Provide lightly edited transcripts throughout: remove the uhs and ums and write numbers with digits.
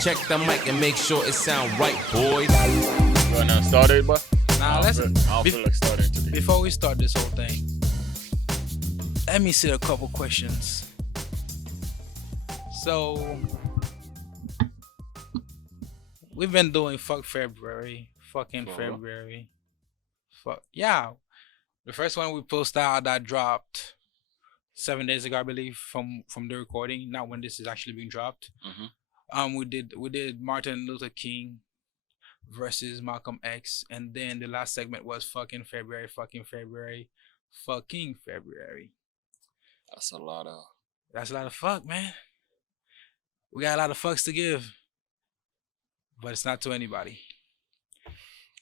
Check the mic and make sure it sound right, boys. You wanna start it, bro? Nah, I don't feel like starting today. before we start this whole thing, let me see a couple questions. So, we've been doing fuck February, fucking For real? February. Fuck yeah. The first one we posted out that dropped 7 days ago, I believe, from the recording, not when this is actually being dropped. Mhm. We did Martin Luther King versus Malcolm X, and then the last segment was fucking February, fucking February, fucking February. That's a lot of. That's a lot of fuck, man. We got a lot of fucks to give, but it's not to anybody.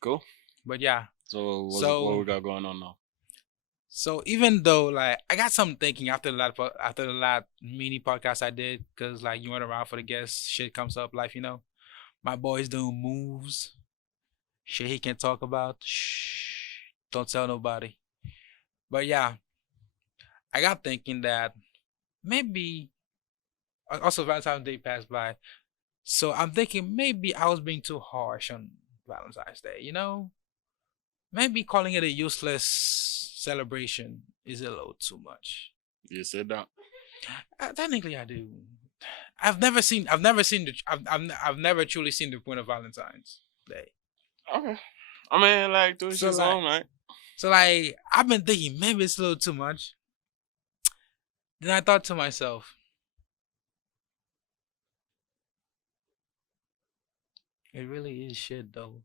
Cool. But yeah, So, So- what we got going on now? so even though like I got some thinking after the last mini podcast I did, cause like you went around for the guests, shit comes up, life, you know. My boy's doing moves, shit he can talk about. Shh, don't tell nobody. But yeah, I got thinking that maybe also Valentine's Day passed by, so I'm thinking maybe I was being too harsh on Valentine's Day. You know, maybe calling it a useless celebration is a little too much. You said that. Technically, I do. I've never truly seen the point of Valentine's Day. Okay. I mean, like, to each So, his like- own, right? So like, I've been thinking maybe it's a little too much. Then I thought to myself, it really is shit though.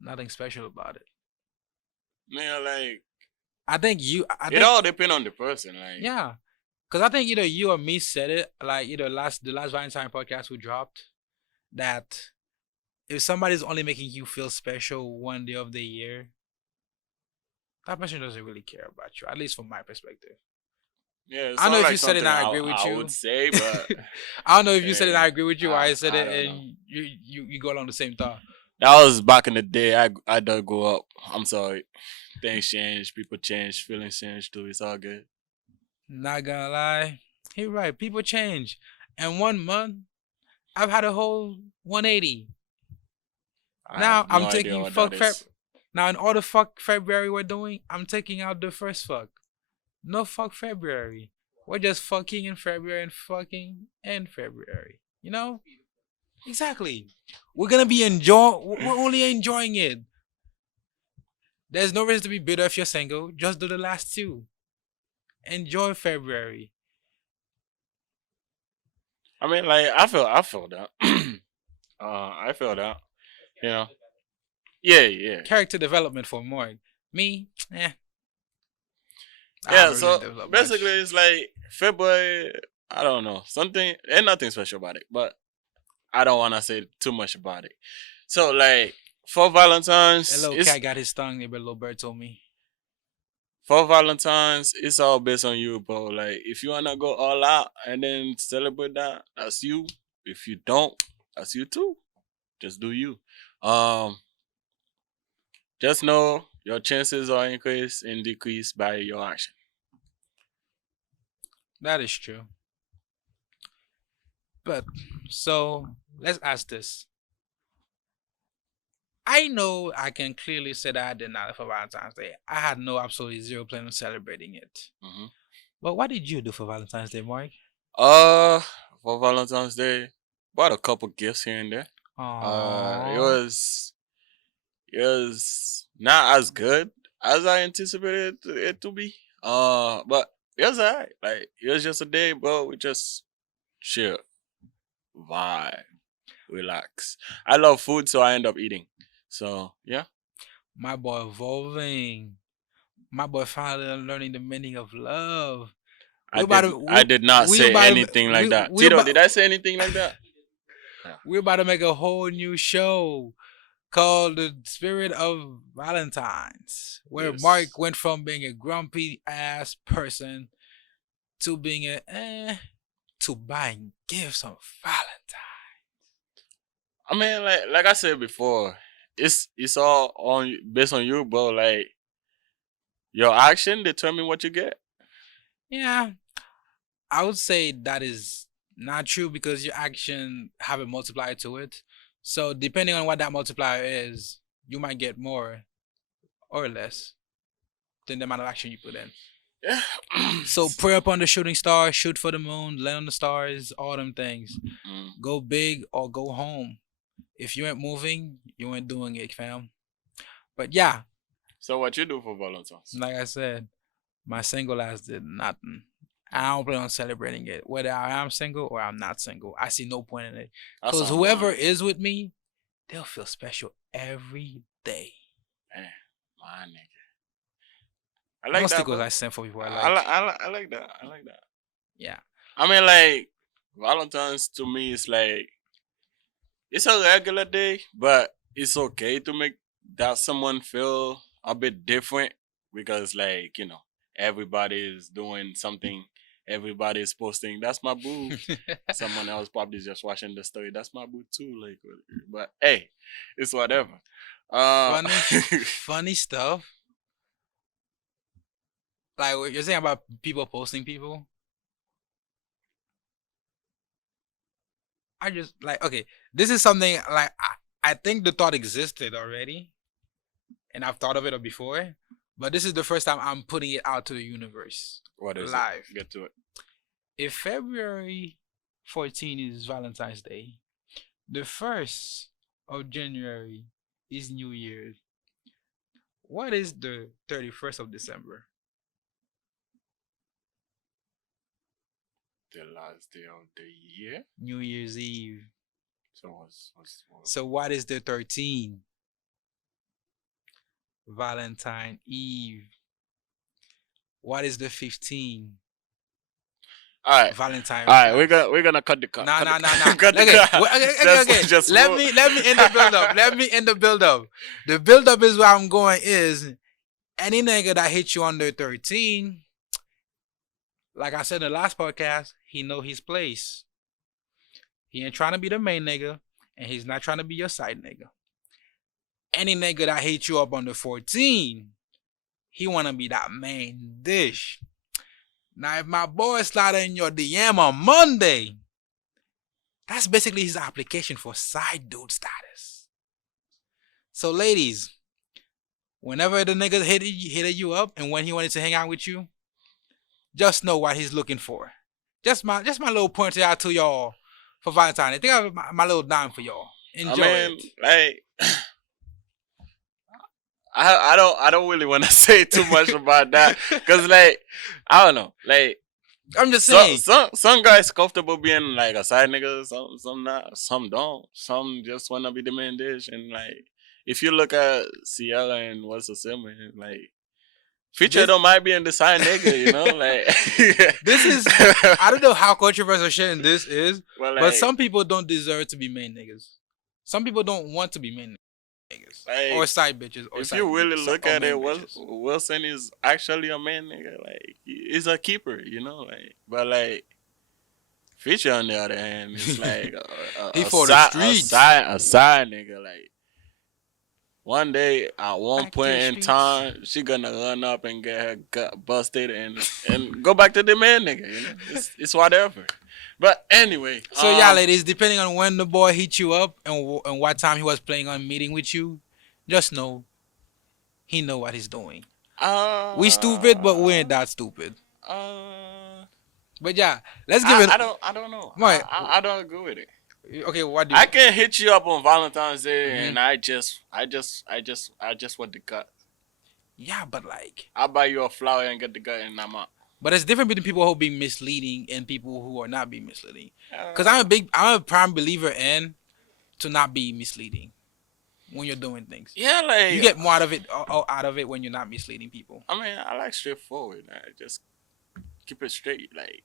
Nothing special about it. Man, like, I think it all depends on the person. Like, yeah, because I think either you or me said it, like either the last Valentine podcast we dropped, that if somebody's only making you feel special one day of the year, that person doesn't really care about you. At least from my perspective. yeah. I know sound if like you said it, something I agree with I you. would say, but I don't know if you said it, I agree with you. Or I said I it, don't and you go along the same thought. that was back in the day. I did go up. I'm sorry. Things change, people change, feelings change too. It's all good. Not gonna lie, he right. People change, and 1 month, I've had a whole 180. I Now have no I'm idea taking what fuck that Feb. is. Now in all the fuck February we're doing, I'm taking out the first fuck. No fuck February. We're just fucking in February and fucking in February. You know? Exactly. We're gonna be we're only enjoying it. There's no reason to be bitter if you're single. Just do the last two. Enjoy February. I mean, like, I feel that. I feel that. You know. Yeah. Character development for Morg. Me, I Yeah, haven't so really developed much. basically it's like February, I don't know. Something ain't nothing special about it, but I don't wanna say too much about it. So like for Valentine's, A little cat got his tongue, but little bird told me. it's all based on you, bro. Like if you wanna go all out and then celebrate that, that's you. If you don't, that's you too. Just do you. Just know your chances are increased and decreased by your action. That is true. But so let's ask this. I know I can clearly say that I did not for Valentine's Day. I had no absolutely zero plan on celebrating it. Mm-hmm. But what did you do for Valentine's Day, Mark? For Valentine's Day, bought a couple gifts here and there. It Aww. was not as good as I anticipated it to be. But it was alright. Like it was just a day, bro. We just chill, vibe, relax. I love food, so I end up eating. So yeah. My boy evolving. My boy finally learning the meaning of love. I did not say anything like that. Tito, did I say anything like that? We're about to make a whole new show called The Spirit of Valentine's, where Yes. Mark went from being a grumpy ass person to being to buying gifts on Valentine's. I mean, like I said before, it's all on based on you, bro. Like your action determine what you get. Yeah, I would say that is Not true because your action have a multiplier to it. So depending on what that multiplier is, you might get more or less than the amount of action you put in. Yeah. So pray upon the shooting star, shoot for the moon, land on the stars, all them things. Mm. Go big or go home. If you ain't moving, you ain't doing it, fam. But yeah, So what you do for Valentine's? like I said, my single ass did nothing. I don't plan on celebrating it. Whether I am single or I'm not single, I see no point in it. That's Because all whoever right. is with me, they'll feel special every day. Man, my nigga. I like Most that. stickers Bro. I sent for people I like. I like that. I like that. Yeah. I mean, like Valentine's to me is like it's a regular day, but it's okay to make that someone feel a bit different because, like, you know, everybody is doing something. Everybody is posting. That's my boo. Someone else probably just watching the story. That's my boo too. Like, but hey, it's whatever. Funny stuff. Like what you're saying about people posting people. I just like okay. This is something like I think the thought existed already, and I've thought of it before, but this is the first time I'm putting it out to the universe. What is live? it? Get to it. If February 14 is Valentine's Day, the 1st of January is New Year's. What is the 31st of December? The last day of the year. New Year's Eve. So what's So what is the 13? Valentine Eve. What is the 15? all right? Valentine. All right, we're gonna cut the cut. No. Cut the Okay, cut. okay. Just Let move. me end the build up. Let me end the build up. The build up is where I'm going is any nigga that hits you under 13, like I said in the last podcast, he know his place. He ain't trying to be the main nigga, and he's not trying to be your side nigga. Any nigga that hits you up under 14, he wanna be that main dish. Now, if my boy slide in your DM on Monday, that's basically his application for side dude status. So, ladies, whenever the nigga hit you up and when he wanted to hang out with you, just know what he's looking for. Just my little pointer out to y'all for Valentine's. I think I have my little dime for y'all. Enjoy it. Like, I don't really want to say too much about that because, like, I don't know, like. I'm just saying. Some guys comfortable being like a side nigga, some not, some don't. Some just wanna be the main dish. And like if you look at Sierra and what's the similar, like Future don't mind being the side nigga, you know? Like this is I don't know how controversial shit this is, well, like, but some people don't deserve to be main niggas. Some people don't want to be main niggas. like, or side bitches. Or if side you really bitches, look or at main it, bitches. Wilson is actually a main nigga. Like he's a keeper, you know. Like, but like Future on the other hand is like He for the streets. a side nigga. Like one day at one Back to point the in streets. time, she gonna run up and get her gut busted and go back to the main nigga. You know, it's whatever. But anyway, So yeah, ladies, depending on when the boy hit you up and what time he was planning on meeting with you, just know he know what he's doing. We stupid, but we ain't that stupid. But yeah, let's give it. I don't know. Right. I don't agree with it. Okay, what do you? I can hit you up on Valentine's Day, and I just want the gut. Yeah, but like, I'll buy you a flower and get the gut, and I'm out. but it's different between people who be misleading and people who are not being misleading. Because I'm a prime believer in to not be misleading when you're doing things. Yeah, like You get more out of it when you're not misleading people. I mean, I like straightforward. Just keep it straight. Like,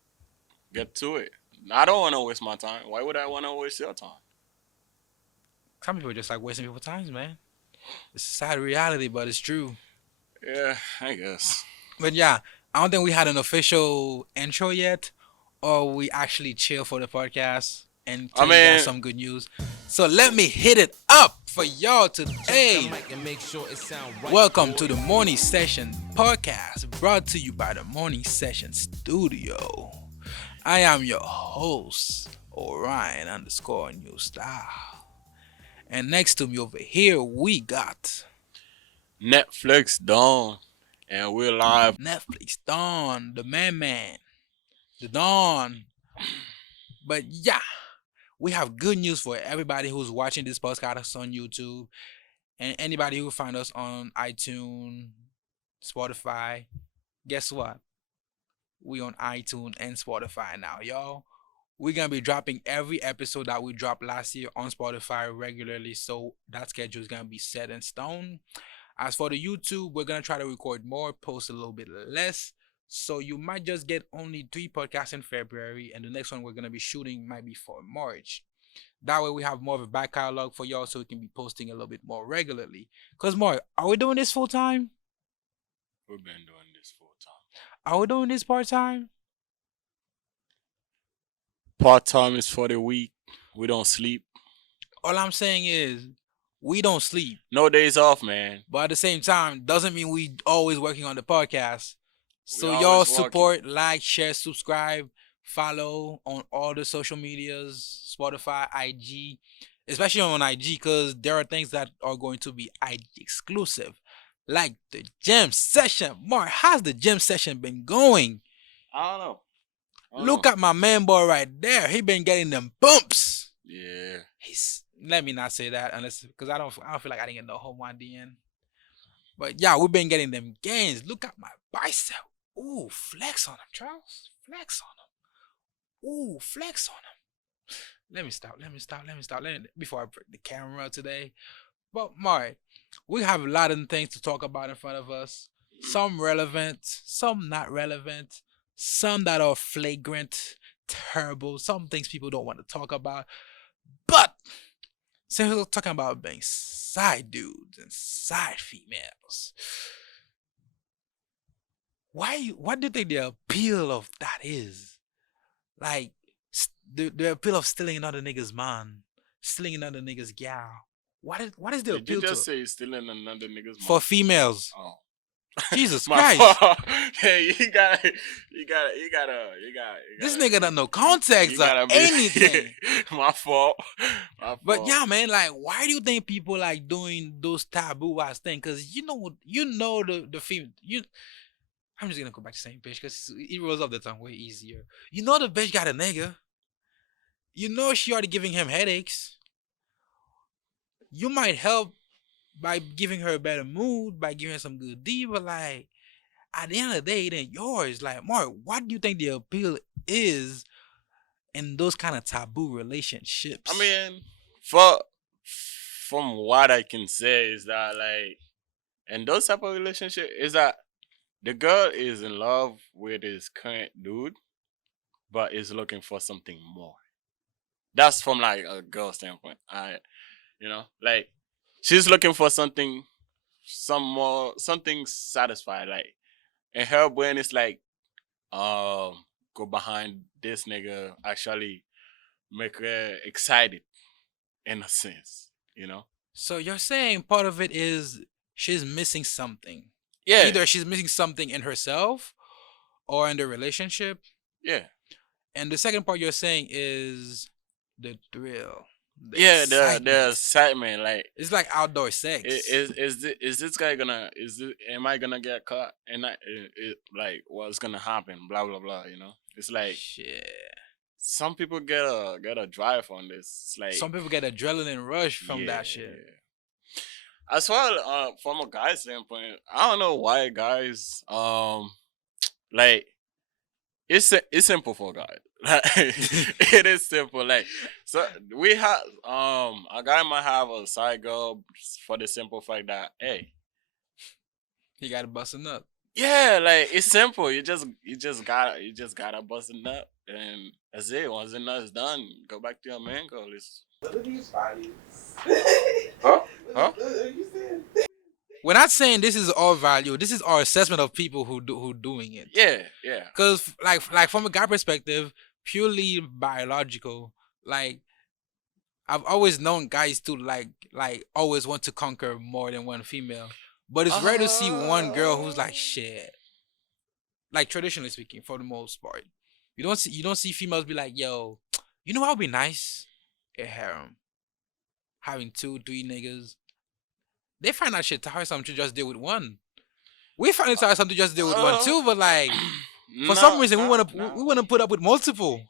get to it. I don't want to waste my time. Why would I want to waste your time? Some people just like wasting people's time, man. It's a sad reality, but it's true. Yeah, I guess. But yeah, I don't think we had an official intro yet, or we actually chill for the podcast and tell you guys some good news. So let me hit it up for y'all today. Welcome to the Morning Session podcast, brought to you by the Morning Session Studio. I am your host, Orion underscore new style. And next to me over here, we got Netflix Dawn, and we're live. Netflix Dawn, the man, the Dawn. But yeah, we have good news for everybody who's watching this podcast on YouTube and anybody who find us on iTunes, Spotify. Guess what? We on iTunes and Spotify now, y'all. We're gonna be dropping every episode that we dropped last year on Spotify regularly, so that schedule is gonna be set in stone. As for the YouTube, we're gonna try to record more, post a little bit less. So you might just get only 3 podcasts in February, and the next one we're gonna be shooting might be for March. That way we have more of a back catalog for y'all, so we can be posting a little bit more regularly. Cause Mark, are we doing this full time? We've been doing this full time. Are we doing this part time? Part time is for the week. We don't sleep. All I'm saying is we don't sleep. No days off, man. But at the same time, doesn't mean we always working on the podcast. So always y'all working. support, like, share, subscribe, follow on all the social medias, Spotify, IG, especially on IG, because there are things that are going to be IG exclusive, like the gym session. Mark, how's the gym session been going? I don't know. Look at my man boy right there. He been getting them bumps. Yeah. Let me not say that unless because I don't feel like I didn't get no home one DN. But yeah, we've been getting them gains. Look at my bicep. Ooh, flex on him, Charles. Flex on him. Ooh, flex on him. Let me stop. Before I break the camera today. But Mark, we have a lot of things to talk about in front of us. Some relevant, some not relevant, some that are flagrant, terrible, some things people don't want to talk about. But since we're talking about being side dudes and side females, what do you think the appeal of that is? Like the appeal of stealing another nigga's man, stealing another nigga's gal. What is the Did appeal you to just say stealing another nigga's for mom? females? Oh. Jesus My Christ! fault. Hey, you gotta. This nigga don't know context you or gotta be- anything. My fault. But yeah, man, like, why do you think people like doing those taboo ass things? Because you know the female. I'm just gonna go back to saying bitch because it rolls off the tongue way easier. You know the bitch got a nigga. You know she already giving him headaches. You might help by giving her a better mood, by giving her some good D, but like at the end of the day, it ain't yours. Like, Mark, what do you think the appeal is in those kind of taboo relationships? I mean, from what I can say is that like, in those type of relationship is that the girl is in love with his current dude, but is looking for something more. That's from like a girl standpoint. Like she's looking for something, something satisfied. Like in her brain, it's like, go behind this nigga, actually make her excited, in a sense, So you're saying part of it is she's missing something. Yeah. Either she's missing something in herself or in the relationship. Yeah. And the second part you're saying is the thrill. The The excitement. excitement, like It's like outdoor sex. is this guy gonna am I gonna get caught and like what's gonna happen? Blah blah blah. It's like Shit. some people get a drive on this. It's like Some people get adrenaline rush from that shit. yeah. As far from a guy standpoint, I don't know why guys like it's simple for guys. It is simple. Like so we have a guy might have a side girl for the simple fact that hey, He got to bust a nut. yeah, like it's simple. You just gotta bust a nut and that's it. Once the nut's done, go back to your man girl. What are these bodies? Huh? What are you saying? We're not saying this is our value. This is our assessment of people who doing it. Yeah. Cause like from a guy perspective, purely biological, like I've always known guys to like always want to conquer more than one female. But it's rare to see one girl who's like shit. Like traditionally speaking, for the most part. You don't see females be like, yo, you know what would be nice? A harem. Having 2, 3 niggas. They find that shit tiresome to just deal with one. We find it tiresome to just deal with one too, but like for some reason we wanna put up with multiple.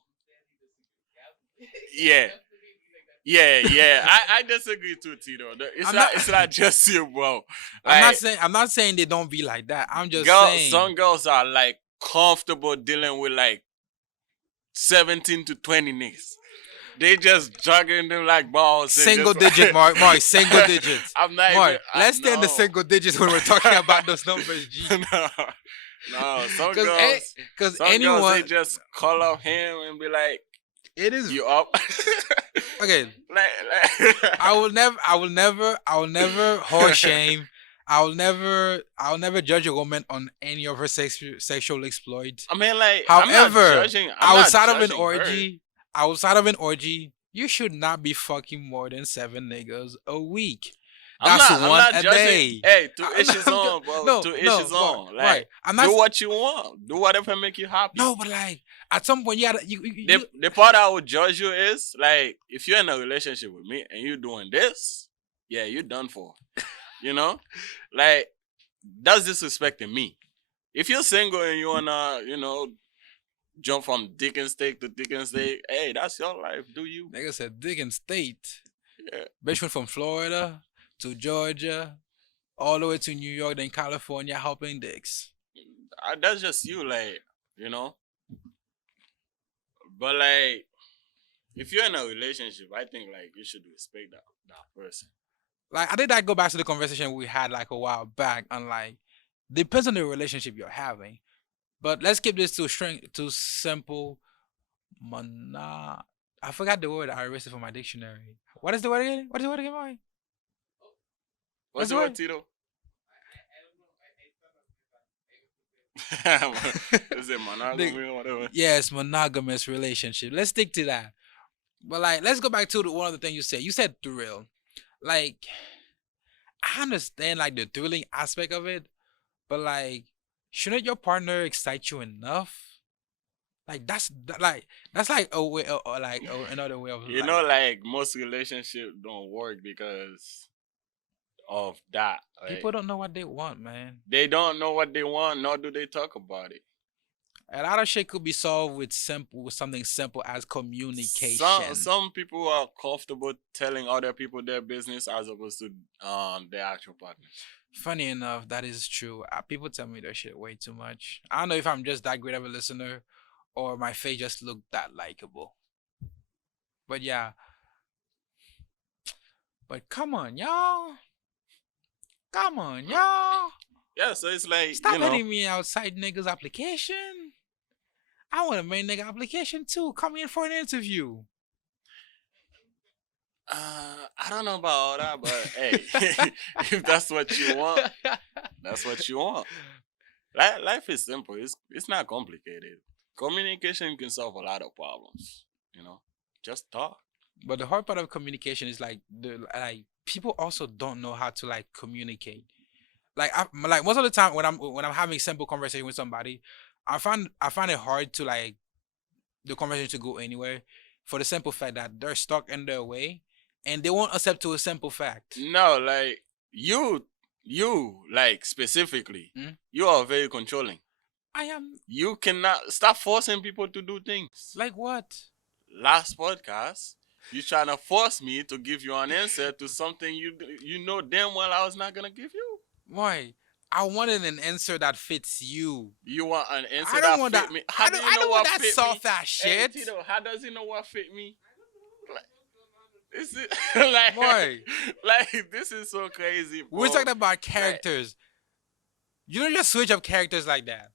Yeah. I disagree too, Tito. It's not just you, bro. Like, I'm not saying they don't be like that. I'm just girls, saying some girls are like comfortable dealing with like 17 to 20 niggas. They just juggling them like balls. Single digit, Mark, single digits. I'm not Mark, even, let's stay in the single digits when we're talking about those numbers, G. No, some Because girls, anyone, they just call up him and be like, it is you up? okay. like, I will never horse shame. I'll never judge a woman on any of her sexual exploits. I mean, like, however, outside of an her. orgy, you should not be fucking more than 7 niggas a week. I'm That's not one a judging. day. Hey, to each his own, bro. To each his own. Like, right. I'm not do what you want. Do whatever make you happy. No, but like at some point, The part I would judge you is like if you're in a relationship with me and you're doing this, yeah, you're done for. You know, like that's disrespecting me. If you're single and you wanna, jump from dick and steak to dick and steak, hey, that's your life. Do you? Nigga said dick and state. Yeah. Bitch went from Florida to Georgia, all the way to New York, then California, helping dicks. That's just you, like, But like, if you're in a relationship, I think like you should respect that person. Like, I think that go back to the conversation we had like a while back on like, depends on the relationship you're having. But let's keep this to simple. I forgot the word I erased it from my dictionary. What is the word again? What is the word again, Mike? What's the word, Tito? Is it monogamy or whatever? Yes, monogamous relationship. Let's stick to that. But like, let's go back to one of the things you said. You said thrill. Like, I understand like the thrilling aspect of it, but like, shouldn't your partner excite you enough? Like that's like a way, another way of like most relationships don't work because of that. Like, people don't know what they want, man. They don't know what they want, nor do they talk about it. A lot of shit could be solved with something simple as communication. Some people are comfortable telling other people their business as opposed to their actual partners. Funny enough, that is true. People tell me their shit way too much. I don't know if I'm just that great of a listener or my face just looked that likable. But yeah. But come on, y'all. Yeah, so it's like, stop hitting me outside niggas' application. I want a main nigga application too. Come in for an interview. I don't know about all that, but hey, if that's what you want, that's what you want. Life is simple. It's not complicated. Communication can solve a lot of problems. Just talk. But the hard part of communication is like people also don't know how to like communicate. Like most of the time when I'm having simple conversation with somebody, I find it hard to like the conversation to go anywhere for the simple fact that they're stuck in their way and they won't accept to a simple fact. No, like you like specifically, you are very controlling. I am. You cannot stop forcing people to do things. Like what? Last podcast, you trying to force me to give you an answer to something you know damn well I was not gonna give you. Why? I wanted an answer that fits you. You want an answer that fit me? I don't want that soft ass shit. Hey, Tito, how does he know what fit me? This is like, why? Like this is so crazy. Bro. We're talking about characters. You don't just switch up characters like that.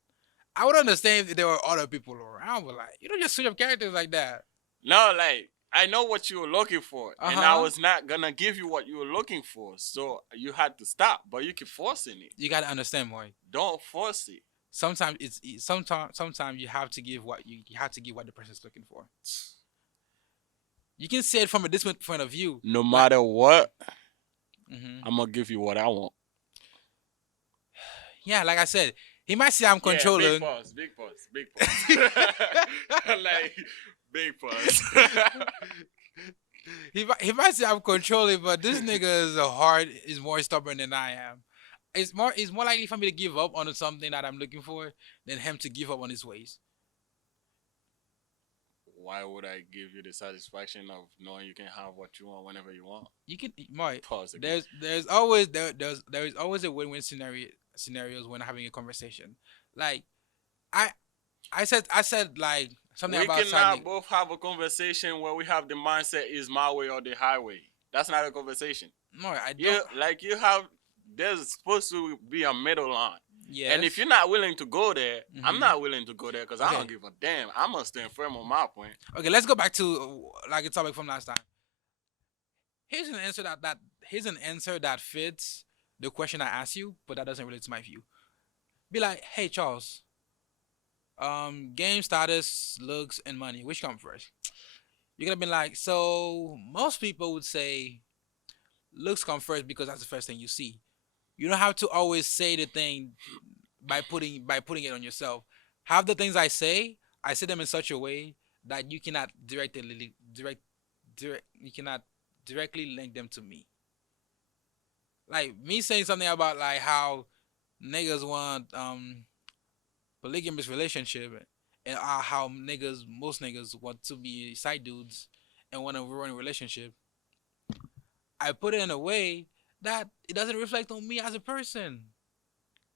I would understand if there were other people around, but like you don't just switch up characters like that. No, like I know what you were looking for, and I was not gonna give you what you were looking for, so you had to stop. But you keep forcing it. You gotta understand, Moy. Don't force it. Sometimes sometimes you have to give what you have to give what the person's looking for. You can say it from a different point of view. No matter what, I'm gonna give you what I want. Yeah, like I said, He might say I'm controlling. Yeah, big pause. Like, big pause. He might say I'm controlling, but this nigga is more stubborn than I am. It's more likely for me to give up on something that I'm looking for than him to give up on his ways. Why would I give you the satisfaction of knowing you can have what you want whenever you want? You can, Mark. Pause again. There's always there is always a win-win scenarios when having a conversation. Like I said like something We about cannot both have a conversation where we have the mindset is my way or the highway. That's not a conversation. No, I don't. There's supposed to be a middle line. Yes. And if you're not willing to go there, I'm not willing to go there because I Okay. don't give a damn. I'm gonna stand firm on my point. Okay, let's go back to like a topic from last time. Here's an answer that fits the question I asked you, but that doesn't relate to my view. Be like, hey Charles, game status, looks, and money, which come first? You're gonna be like, so most people would say looks come first because that's the first thing you see. You don't have to always say the thing by putting it on yourself. Half the things I say them in such a way that you cannot directly link them to me. Like me saying something about like how niggas want polygamous relationship and how most niggas want to be side dudes and want to ruin a relationship. I put it in a way that it doesn't reflect on me as a person.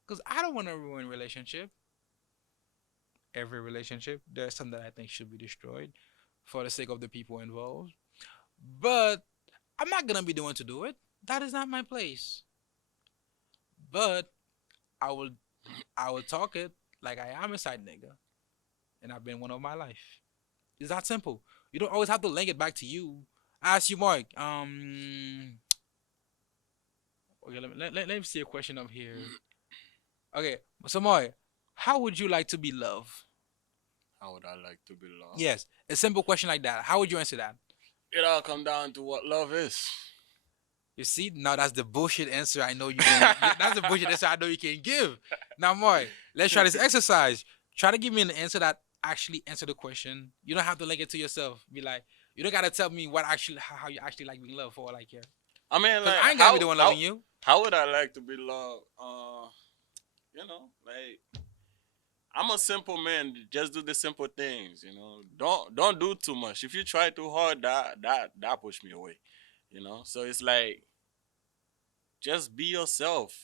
Because I don't want to ruin relationship. Every relationship, there's some that I think should be destroyed for the sake of the people involved. But I'm not going to be the one to do it. That is not my place. But I will talk it like I am a side nigga. And I've been one of my life. It's that simple. You don't always have to link it back to you. I ask you, Mark, okay, let me see a question up here. Okay, so Mark, how would you like to be loved? How would I like to be loved? Yes, a simple question like that. How would you answer that? It all come down to what love is. You see, now that's the bullshit answer I know you can. That's the bullshit answer I know you can give. Now, Mark, let's try this exercise. Try to give me an answer that actually answer the question. You don't have to link it to yourself. Be like, you don't gotta tell me how you actually like being loved for all I care. I mean, like, I ain't gotta be the one loving you. How would I like to be loved? Like, I'm a simple man. Just do the simple things. Don't do too much. If you try too hard, that push me away. So it's like, just be yourself.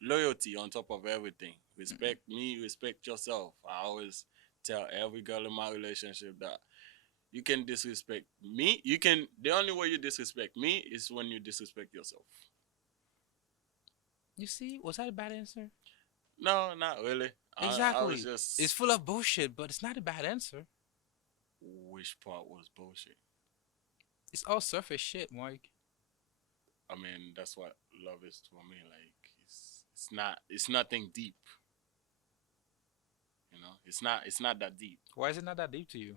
Loyalty on top of everything. Respect me. Respect yourself. I always tell every girl in my relationship that you can disrespect me. The only way you disrespect me is when you disrespect yourself. You see, was that a bad answer? No, not really. Exactly. I was just... It's full of bullshit, but it's not a bad answer. Which part was bullshit? It's all surface shit, Mike. I mean, that's what love is for me. Like, it's nothing deep. It's not that deep. Why is it not that deep to you?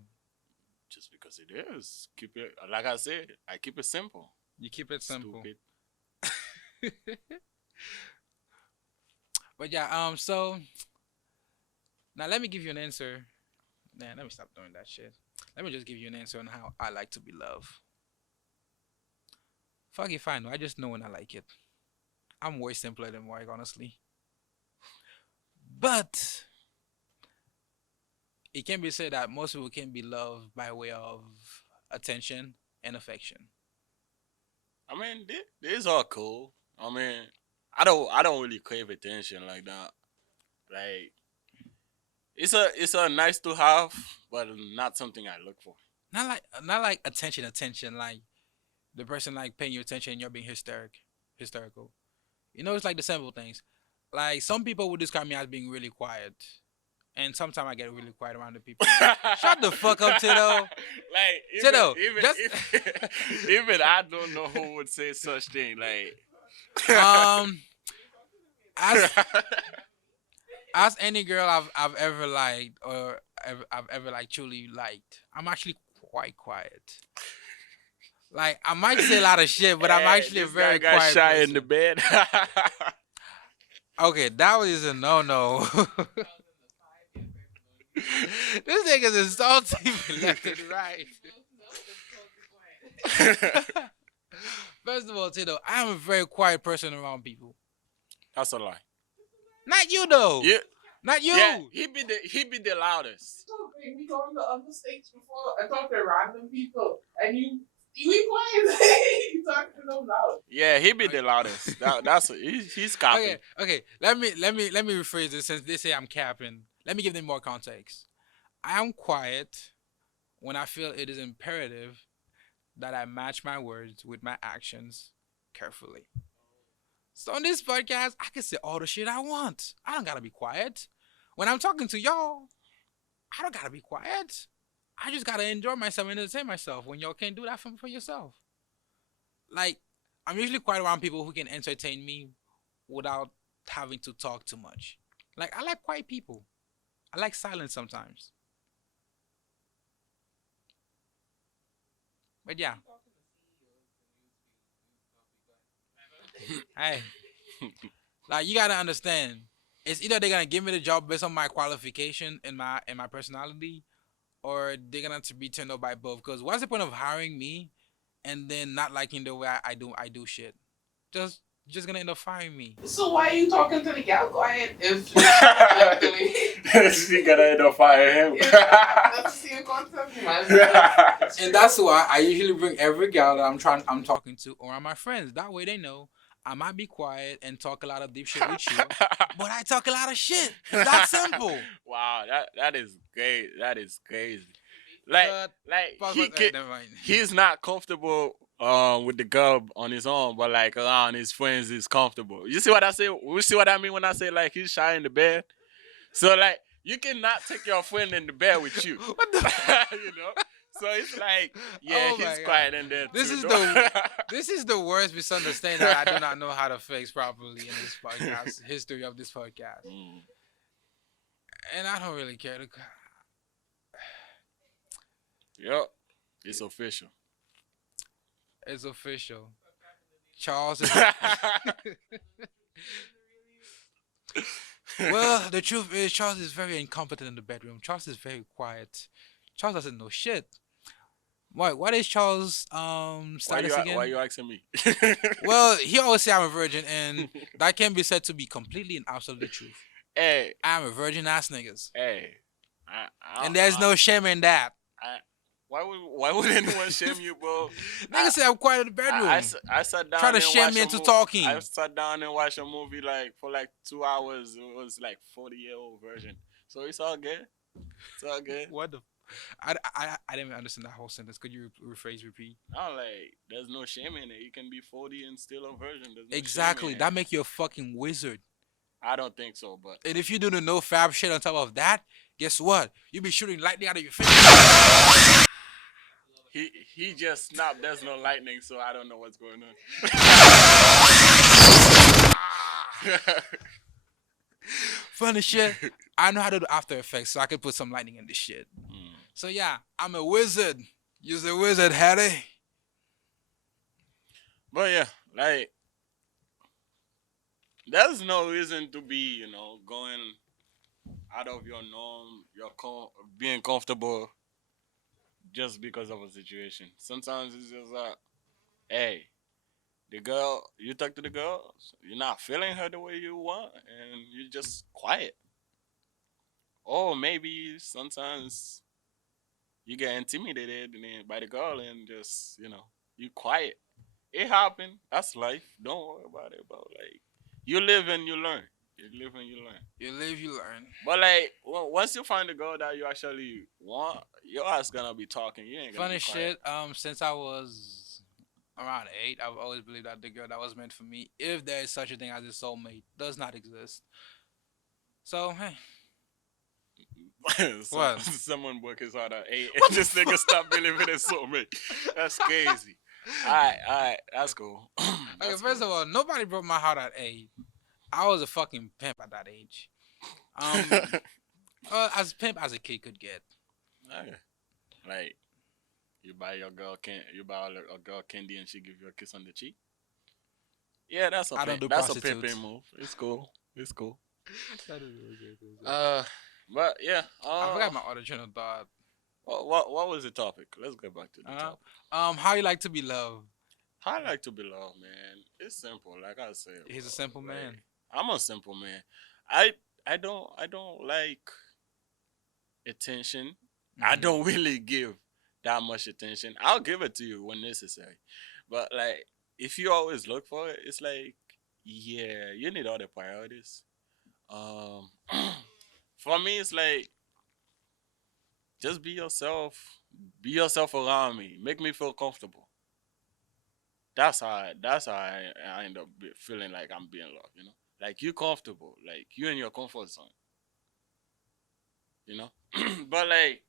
Just because it is. Keep it, like I said, I keep it simple. You keep it simple. Stupid. But yeah, so now let me give you an answer. Man, let me stop doing that shit. Let me just give you an answer on how I like to be loved. Fuck if I know. I just know when I like it. I'm way simpler than Mark, honestly. But it can be said that most people can be loved by way of attention and affection. I mean, these are cool. I mean, I don't really crave attention like that. Like, it's a nice to have, but not something I look for. Not like attention, like the person like paying you attention and you're being hysterical. It's like the simple things. Like some people would describe me as being really quiet. And sometimes I get really quiet around the people. Shut the fuck up, Tito. Like, Tito, even I don't know who would say such thing. Like, as any girl I've ever liked or I've ever like truly liked, I'm actually quite quiet. Like I might say a lot of shit, but I'm actually a very guy got quiet shy person. in the bed. Okay, that was a no. This nigga's insulting me left and right. First of all, Tito, I am a very quiet person around people. That's a lie. Not you though. Yeah, Not you. yeah. He be the loudest. We go on the other stage before. I talk to random people, and you be quiet. You talk to them loud. Yeah, he be the loudest. He's copying. Okay. Let me rephrase this since they say I'm capping. Let me give them more context. I am quiet when I feel it is imperative that I match my words with my actions carefully. So on this podcast, I can say all the shit I want. I don't gotta be quiet. When I'm talking to y'all, I don't gotta be quiet. I just gotta enjoy myself and entertain myself when y'all can't do that for yourself. Like, I'm usually quiet around people who can entertain me without having to talk too much. Like, I like quiet people. I like silence sometimes. But yeah. Hey. Like, you gotta understand. It's either they're gonna give me the job based on my qualification and my personality, or they're gonna to be turned up by both. Because what's the point of hiring me and then not liking the way I do shit? Just gonna end up firing me. So why are you talking to the gal quiet if She gonna end up firing him. that's the same concept, man. And that's why I usually bring every gal that I'm talking to around my friends. That way they know I might be quiet and talk a lot of deep shit with you, but I talk a lot of shit. It's that simple. Wow, that is great. That is crazy. Like Never mind. he's not comfortable with the girl on his own, but like around his friends he's comfortable. You see what I say? You see what I mean when I say like he's shy in the bed? So like you cannot take your friend in the bed with you. What the you know? So it's like, yeah, Oh my he's God. quiet in there This too, is though. This is the worst misunderstanding that I do not know how to fix properly in this podcast history of this podcast, and I don't really care to. Yep, it's official. It's official. Charles is. Well, the truth is, Charles is very incompetent in the bedroom. Charles is very quiet. Charles doesn't know shit. What is Charles' status again? Why you asking me? Well, he always say I'm a virgin, and that can be said to be completely and absolutely true. Hey, I'm a virgin ass niggas, hey. and there's no shame in that. Why would anyone shame you, bro? Niggas say I'm quiet in the bedroom. I sat down Try to and shame watched me a into movie. talking. I sat down and watched a movie for 2 hours. It was like 40-year-old version. So it's all good. It's all good. What the? I didn't even understand that whole sentence. Could you repeat? I'm like, there's no shame in it. You can be 40 and still a virgin. There's no Exactly. shame in That it. make you a fucking wizard. I don't think so, but And if you do the no fab shit on top of that, guess what? You be shooting lightning out of your face. he just snapped. There's no lightning, so I don't know what's going on. Funny shit. I know how to do After Effects, so I can put some lightning in this shit. So yeah, I'm a wizard. You're a wizard, Harry. But yeah, like there's no reason to be, going out of your norm, being comfortable just because of a situation. Sometimes it's just like, hey, the girl, you talk to the girl, you're not feeling her the way you want, and you're just quiet. Or maybe sometimes you get intimidated by the girl and just, you quiet. It happened. That's life. Don't worry about it. But like, you live and you learn. You live and you learn. You live, you learn. But like, once you find a girl that you actually want, your ass gonna be talking. You ain't gonna Funny be quiet. shit. Since I was around 8, I've always believed that the girl that was meant for me, if there is such a thing as a soulmate, does not exist. So hey. What? Someone work his heart at 8 and this nigga stop believing in soulmate. That's crazy. Alright, that's cool. Okay, first of all, nobody broke my heart at 8. I was a fucking pimp at that age. As pimp as a kid could get. Okay. Like, you buy a girl candy and she give you a kiss on the cheek. Yeah, that's a I don't do that's a prostitutes. pimping move. It's cool. It's cool. That is really good. But yeah. I forgot my other train of thought. What was the topic? Let's get back to the topic. How you like to be loved? How I like to be loved, man. It's simple. Like I said, He's a bro. simple Like, man. I'm a simple man. I don't like attention. I Mhm. don't really give that much attention. I'll give it to you when necessary. But like if you always look for it, it's like yeah, you need other priorities. Um for me it's like just be yourself. Be yourself around me. Make me feel comfortable. I end up feeling like I'm being loved, you know? Like you comfortable, like you in your comfort zone, you know? But like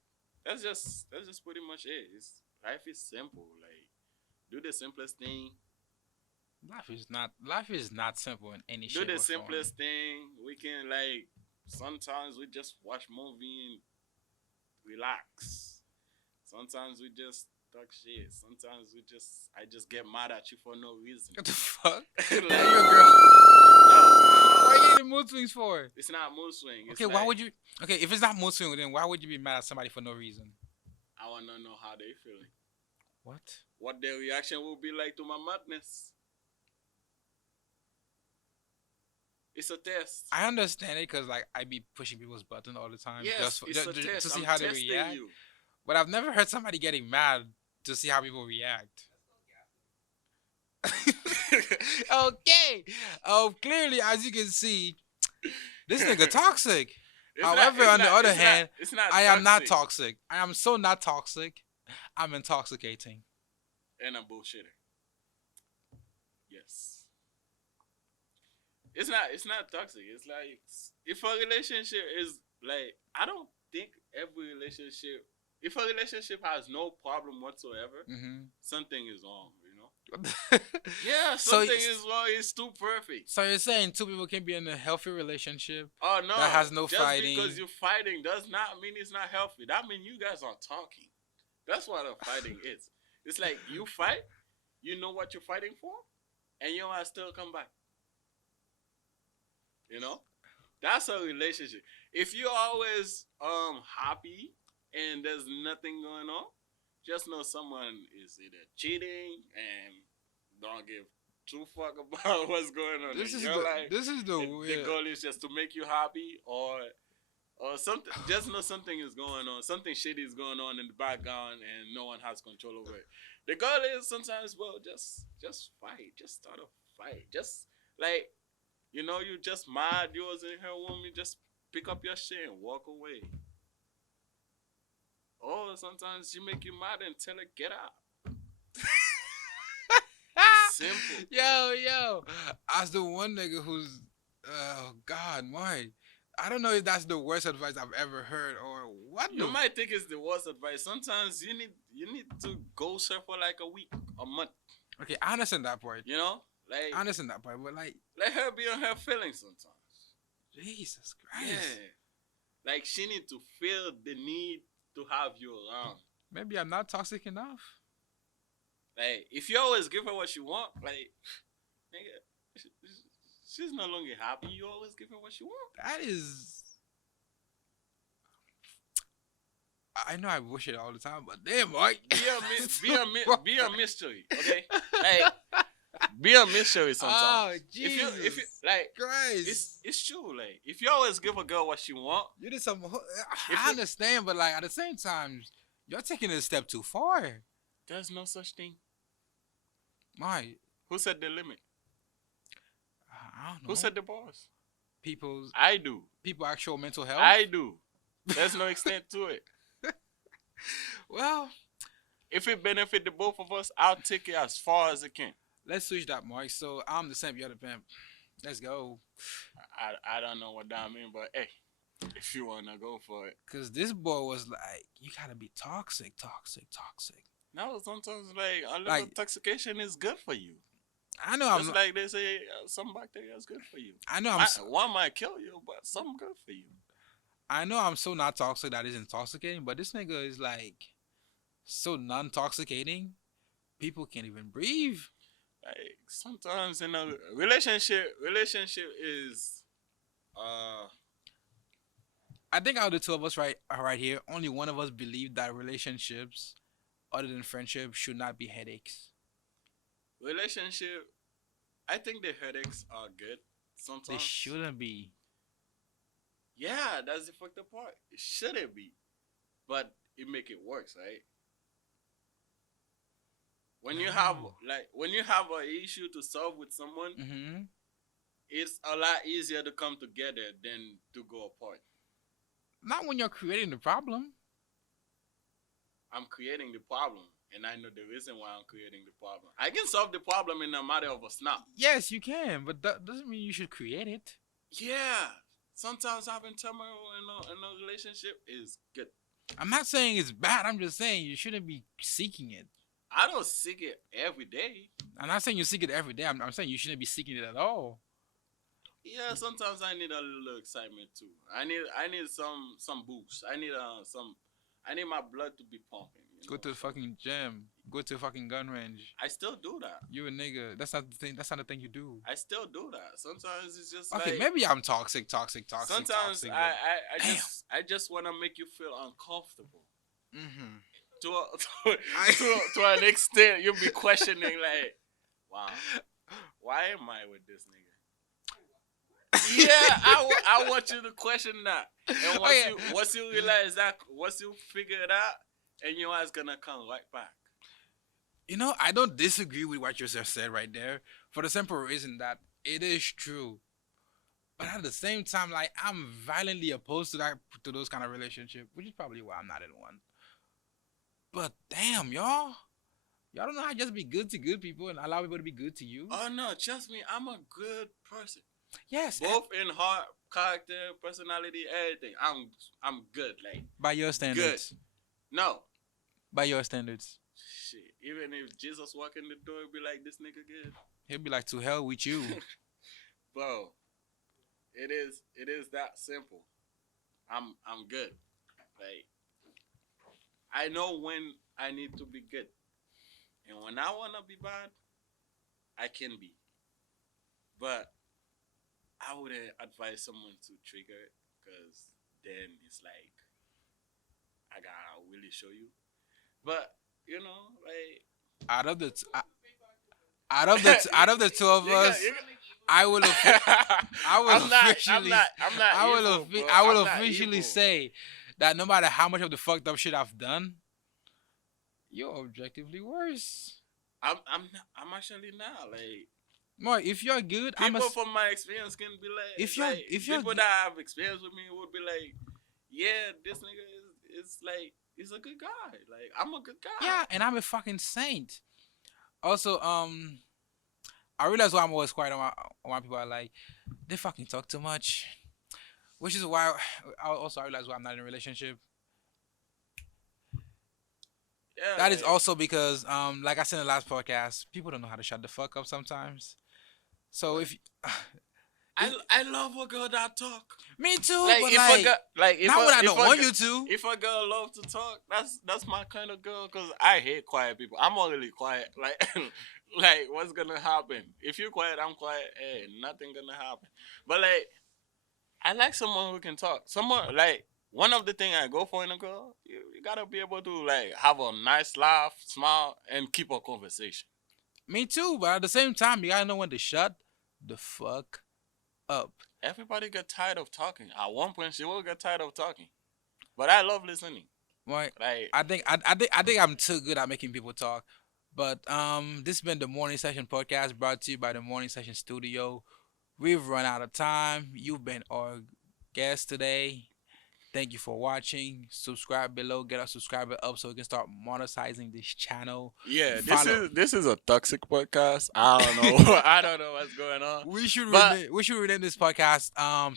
that's just pretty much it. Life is simple. Like do the simplest thing. Life is not simple in any Do shape the or form. simplest thing. We can like sometimes we just watch movie and relax. Sometimes we just talk shit. Sometimes I just get mad at you for no reason. What the fuck? Like, Like your girl. no, What are you getting mood swings for? it's not mood swing. It's Okay, why like, would you? Okay, if it's not mood swing, then why would you be mad at somebody for no reason? I wanna know how they feeling. What? What their reaction will be like to my madness. It's a test. I understand it because like I be pushing people's button all the time Yes, it's a test. to see I'm how they testing react. you. But I've never heard somebody getting mad to see how people react. Okay. Clearly, as you can see, this nigga toxic. However, on the other hand, it's not I am not toxic. toxic. I am so not toxic. I'm intoxicating. And a bullshitter. Yes. It's not toxic. It's like if a relationship is like I don't think every relationship if a relationship has no problem whatsoever, Mm-hmm. something is wrong, you know? So Yeah, something is wrong. It's too perfect. So you're saying two people can be in a healthy relationship? Oh no. That has no just fighting. Because you're fighting does not mean it's not healthy. That means you guys are talking. That's what a fighting is. It's like you fight, you know what you're fighting for, and you want to still come back. You know? That's a relationship. If you're always happy and there's nothing going on, just know someone is either cheating and don't give two fuck about what's going on This in is your life. this is the The weird. goal is just to make you happy or something. Just know something is going on. Something shitty is going on in the background and no one has control over it. The goal is sometimes, well, just fight. Just start a fight. Just like you just mad. You was in her room. You just pick up your shit and walk away. Or sometimes she make you mad and tell her get out. Simple. Yo, as the one nigga who's, oh God, why? I don't know if that's the worst advice I've ever heard or what. You might think it's the worst advice. Sometimes you need to go surf for like a week, a month. Okay, I understand that part. You know, like I understand that part, but like, let her be on her feelings sometimes. Jesus Christ. Yeah, like she need to feel the need to have you around. Maybe I'm not toxic enough. Like if you always give her what she want, like nigga, she's no longer happy. You always give her what she want. That is. I know I wish it all the time, but damn, Mike. Be a mystery, okay? Like, be a mystery sometimes. Oh, Jesus. If you like, Christ. it's true. Like, if you always give a girl what she want, You did some. I understand, but like at the same time, you're taking it a step too far. there's no such thing. Mike. Who set the limit? I don't know. Who set the bars? People's I do. people actual mental health? I do. There's no extent to it. Well, If it benefit the both of us, I'll take it as far as it can. let's switch that, Mike. So I'm the simp, you're the pimp. Let's go. I don't know what that means, but hey, if you wanna go for it. Cause this boy was like, you gotta be toxic. No, sometimes like a little Like- intoxication is good for you. I know Just I'm. like they say, some bacteria is good for you. I know I'm. One might kill you, but some good for you. I know I'm so not toxic that is intoxicating, but this nigga is like so non-toxicating. People can't even breathe. Like sometimes in a relationship is I think out of the two of us right here, only one of us believe that relationships, other than friendship, should not be headaches. Relationship. I think the headaches are good They sometimes. shouldn't be. Yeah, that's the fucked up part. It shouldn't be, but it make it worse, right? When you have No. when you have an issue to solve with someone, Mm-hmm. it's a lot easier to come together than to go apart. Not when you're creating the problem. I'm creating the problem, and I know the reason why I'm creating the problem. I can solve the problem in a matter of a snap. Yes, you can, but that doesn't mean you should create it. Yeah, sometimes having turmoil in a relationship is good. I'm not saying it's bad. I'm just saying you shouldn't be seeking it. I don't seek it every day. I'm not saying you seek it every day. I'm saying you shouldn't be seeking it at all. Yeah, sometimes I need a little excitement too. I need some boost. I need my blood to be pumping. You Go know? to the fucking gym. Go to the fucking gun range. I still do that. You a nigga. That's not the thing. That's not the thing you do. I still do that. Sometimes it's just Okay, like maybe I'm toxic. sometimes toxic, I just want to make you feel uncomfortable. Mm-hmm. To an extent, you'll be questioning like, wow, why am I with this nigga? Yeah, I want you to question that, and once you realize that, once you figure it out, and your ass gonna come right back. You know, I don't disagree with what you just said right there, for the simple reason that it is true. But at the same time, like I'm violently opposed to those kind of relationships, which is probably why I'm not in one. But damn, y'all don't know how to just be good to good people and allow people to be good to you. Oh no, trust me, I'm a good person. Yes, Both in heart, character, personality, everything. I'm good, like by your standards. no By your standards, shit. Even if Jesus walk in the door, be like, this nigga good, he'll be like, to hell with you. bro. It is that simple. I'm good. Like I know when I need to be good, and when I wanna be bad, I can be. But I wouldn't advise someone to trigger it, because then it's like I gotta really show you. But you know, like out of the two of us, I will officially say that no matter how much of the fucked up shit I've done, you're objectively worse. I'm actually not like. More, if you're good, People from my experience can be like, if you're people that have experience with me would be like, yeah, this nigga is like, he's a good guy. Like, I'm a good guy. yeah, and I'm a fucking saint. Also, I realize why I'm always quiet on my people are like, they fucking talk too much, which is why I realize why I'm not in a relationship. Yeah, That is also because, like I said in the last podcast, people don't know how to shut the fuck up sometimes. So if I love a girl that talk. me too, Like but if like, a girl, like if not a, when I if don't a want girl- you to. If a girl love to talk, that's my kind of girl. Cause I hate quiet people. I'm really quiet. Like like what's gonna happen if you're quiet? I'm quiet. Hey, nothing gonna happen. But like, I like someone who can talk. Someone like. One of the things I go for in a girl, you gotta be able to like have a nice laugh, smile, and keep a conversation. Me too, but at the same time, you gotta know when to shut the fuck up. Everybody get tired of talking. At one point, she will get tired of talking, but I love listening. Right? Like, I think I'm too good at making people talk. But this has been the Morning Session podcast brought to you by the Morning Session Studio. We've run out of time. You've been our guest today. Thank you for watching. Subscribe below. Get our subscriber up so we can start monetizing this channel. yeah, Follow- this is a toxic podcast. I don't know. I don't know what's going on. We should But- rename this podcast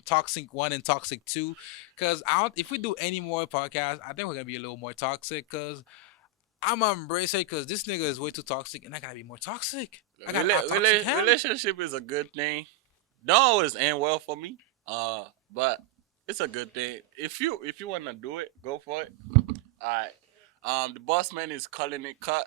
Toxic 1 and Toxic 2, because if we do any more podcasts, I think we're gonna be a little more toxic, because I'm gonna embrace it, because this nigga is way too toxic and I gotta be more toxic. I gotta out-toxic him. Relationship is a good thing. Don't always end well for me. But it's a good thing. If you wanna do it, go for it. Alright. The boss man is calling it cut.